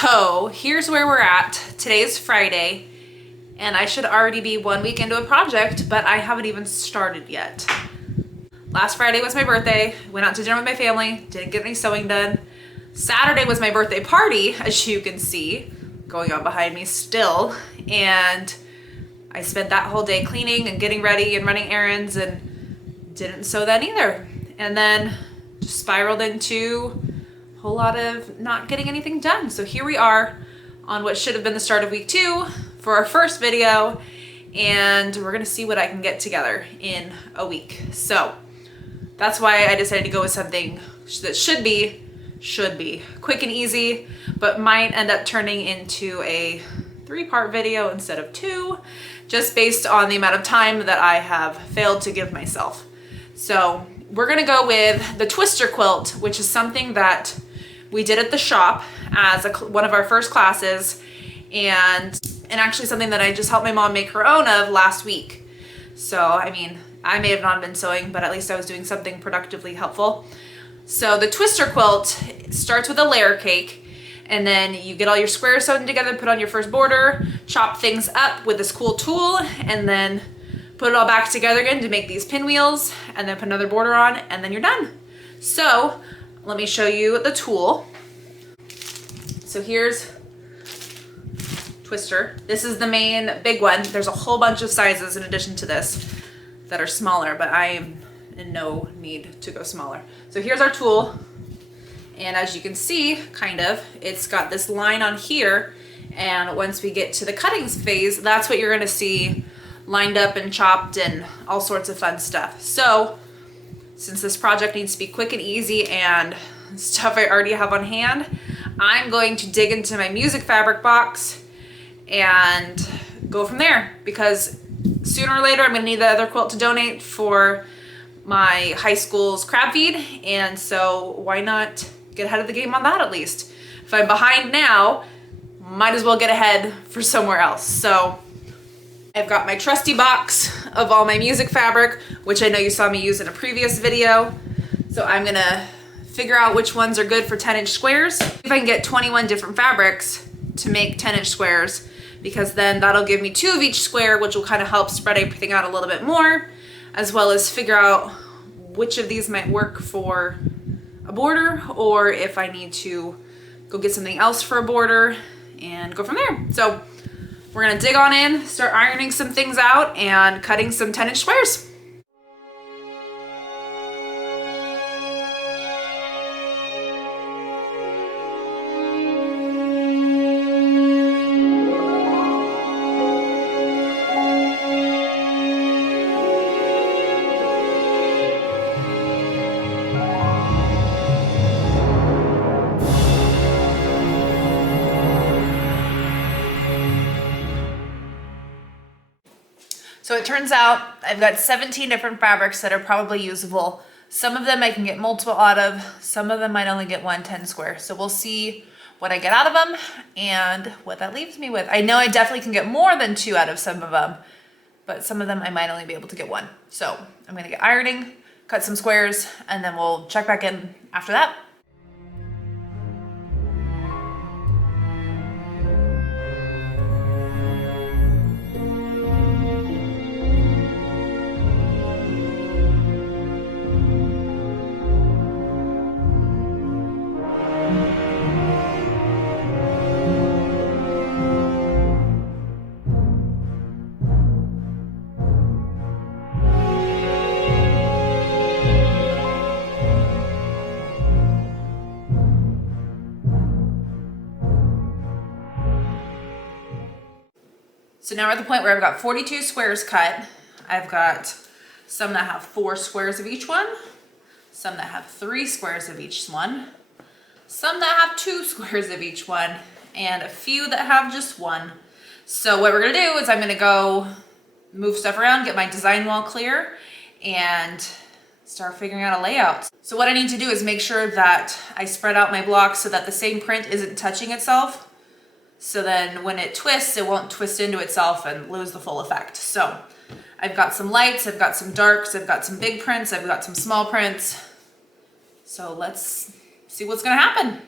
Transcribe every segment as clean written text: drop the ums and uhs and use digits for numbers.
So here's where we're at. Today is Friday and I should already be 1 week into a project, but I haven't even started yet. Last Friday was my birthday. Went out to dinner with my family, didn't get any sewing done. Saturday was my birthday party, as you can see, going on behind me still. And I spent that whole day cleaning and getting ready and running errands and didn't sew then either. And then just spiraled into a whole lot of not getting anything done. So here we are on what should have been the start of week 2 for our first video. And we're gonna see what I can get together in a week. So that's why I decided to go with something that should be quick and easy, but might end up turning into a 3-part video instead of 2, just based on the amount of time that I have failed to give myself. So we're gonna go with the twister quilt, which is something that we did at the shop as one of our first classes, and actually something that I just helped my mom make her own of last week. So, I mean, I may have not been sewing, but at least I was doing something productively helpful. So the twister quilt starts with a layer cake, and then you get all your squares sewn together, put on your first border, chop things up with this cool tool, and then put it all back together again to make these pinwheels, and then put another border on, and then you're done. So let me show you the tool. So here's twister. This is the main big one. There's a whole bunch of sizes in addition to this that are smaller, but I am in no need to go smaller. So here's our tool. And as you can see, it's got this line on here. And once we get to the cuttings phase, that's what you're gonna see lined up and chopped and all sorts of fun stuff. So since this project needs to be quick and easy and stuff I already have on hand, I'm going to dig into my music fabric box and go from there, because sooner or later I'm gonna need the other quilt to donate for my high school's crab feed, and so why not get ahead of the game on that at least? If I'm behind now, might as well get ahead for somewhere else. So I've got my trusty box of all my music fabric, which I know you saw me use in a previous video. So I'm gonna figure out which ones are good for 10-inch squares. If I can get 21 different fabrics to make 10-inch squares, because then that'll give me 2 of each square, which will kind of help spread everything out a little bit more, as well as figure out which of these might work for a border, or if I need to go get something else for a border and go from there. So we're gonna dig on in, start ironing some things out and cutting some 10-inch squares. So it turns out I've got 17 different fabrics that are probably usable. Some of them I can get multiple out of, some of them might only get 1 10 square. So we'll see what I get out of them and what that leaves me with. I know I definitely can get more than 2 out of some of them, but some of them I might only be able to get 1. So I'm gonna get ironing, cut some squares, and then we'll check back in after that. So now we're at the point where I've got 42 squares cut. I've got some that have 4 squares of each one, some that have 3 squares of each one, some that have 2 squares of each one, and a few that have just 1. So what we're gonna do is I'm gonna go move stuff around, get my design wall clear, and start figuring out a layout. So what I need to do is make sure that I spread out my blocks so that the same print isn't touching itself. So then when it twists, it won't twist into itself and lose the full effect. So I've got some lights, I've got some darks, I've got some big prints, I've got some small prints. So let's see what's gonna happen.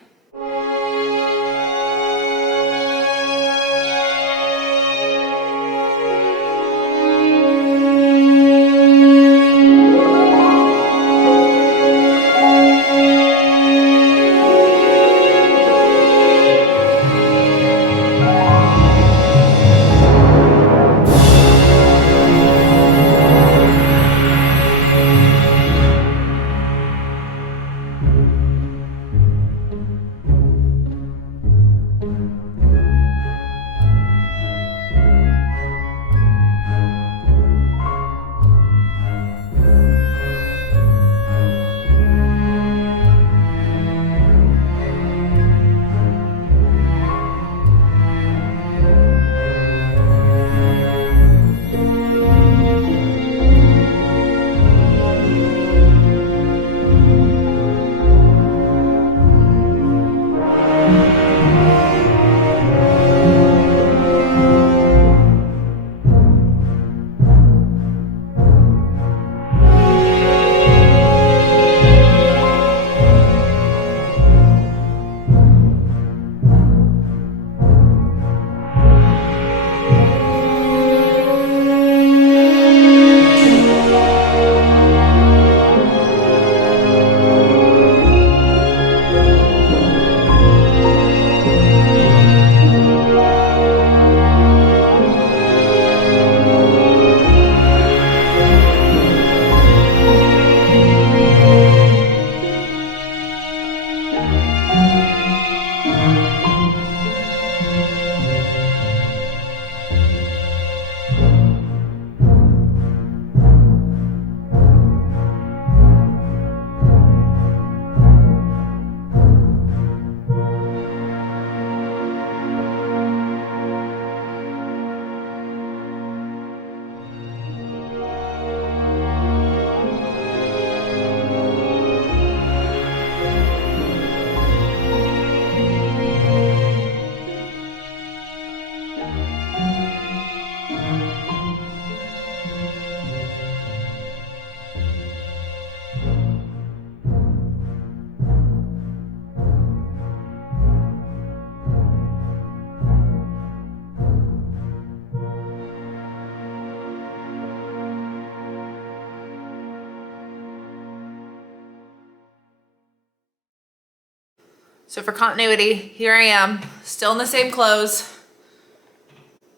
So for continuity, here I am, still in the same clothes,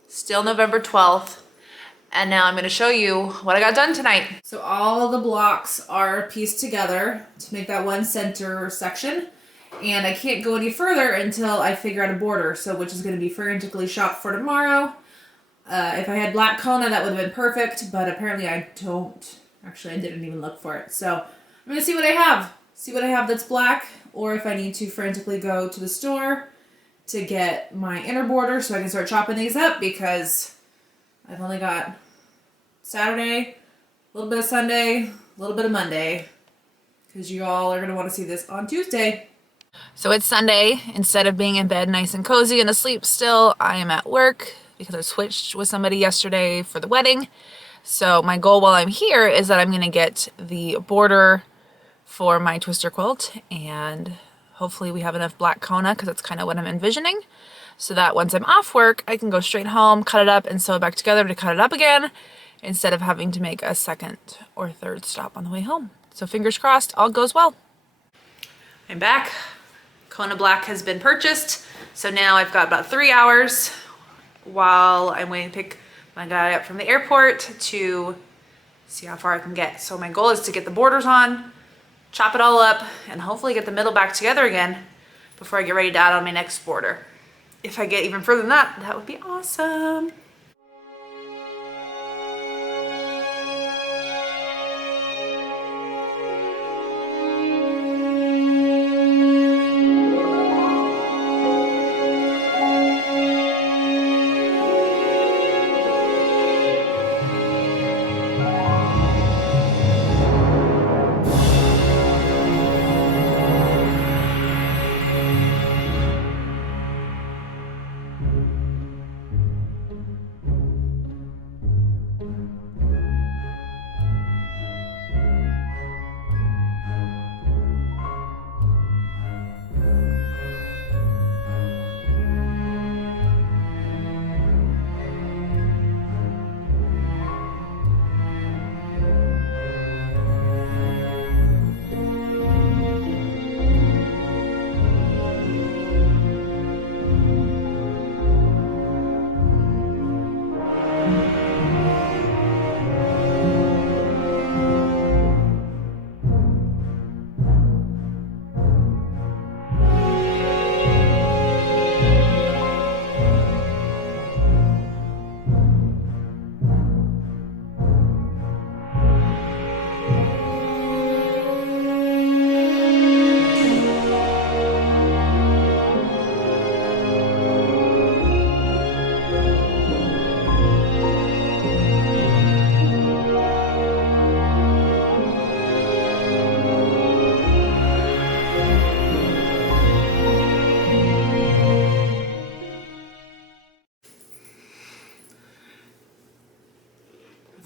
still November 12th. And now I'm gonna show you what I got done tonight. So all the blocks are pieced together to make that one center section. And I can't go any further until I figure out a border, so which is gonna be frantically shopped for tomorrow. If I had black Kona, that would have been perfect, but apparently I don't. Actually, I didn't even look for it. So I'm gonna see what I have. See what I have that's black, or if I need to frantically go to the store to get my inner border so I can start chopping these up, because I've only got Saturday, a little bit of Sunday, a little bit of Monday, because you all are going to want to see this on Tuesday. So it's Sunday. Instead of being in bed nice and cozy and asleep still, I am at work because I switched with somebody yesterday for the wedding. So my goal while I'm here is that I'm going to get the border for my twister quilt, and hopefully we have enough black Kona, because that's kind of what I'm envisioning, so that once I'm off work I can go straight home, cut it up, and sew it back together to cut it up again, instead of having to make a second or third stop on the way home. So fingers crossed, all goes well. I'm back. Kona black has been purchased, so now I've got about 3 hours while I'm waiting to pick my guy up from the airport to see how far I can get. So my goal is to get the borders on, chop it all up, and hopefully get the middle back together again before I get ready to add on my next border. If I get even further than that, that would be awesome.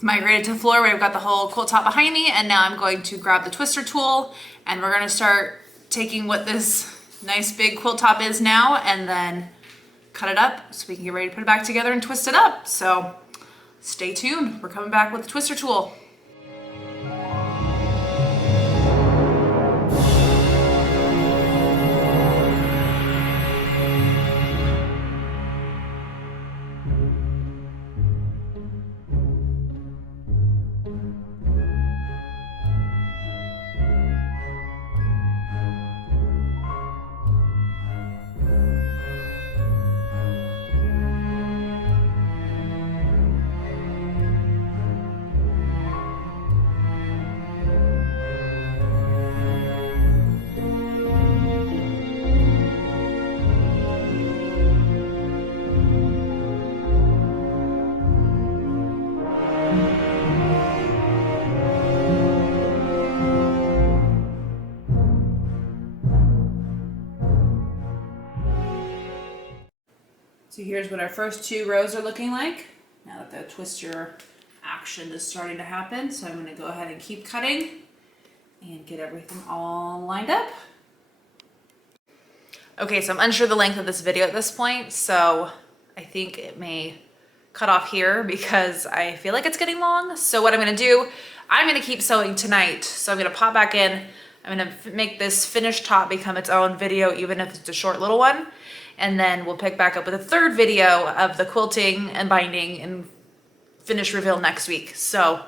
Migrated to the floor where I've got the whole quilt top behind me, and now I'm going to grab the twister tool, and we're going to start taking what this nice big quilt top is now and then cut it up so we can get ready to put it back together and twist it up. So stay tuned, we're coming back with the twister tool. So here's what our first 2 rows are looking like now that the twister action is starting to happen. So I'm going to go ahead and keep cutting and get everything all lined up. Okay, so I'm unsure the length of this video at this point, so I think it may cut off here because I feel like it's getting long. So what I'm going to do, I'm going to keep sewing tonight. So I'm going to pop back in. I'm I'm gonna make this finished top become its own video, even if it's a short little one. And then we'll pick back up with a third video of the quilting and binding and finish reveal next week. So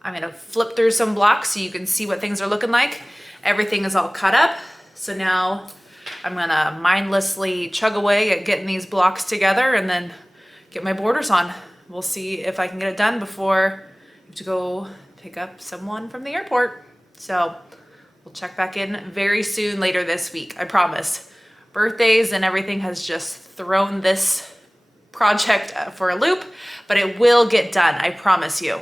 I'm gonna flip through some blocks so you can see what things are looking like. Everything is all cut up. So now I'm gonna mindlessly chug away at getting these blocks together and then get my borders on. We'll see if I can get it done before I have to go pick up someone from the airport. So we'll check back in very soon later this week, I promise. Birthdays and everything has just thrown this project for a loop, but it will get done, I promise you.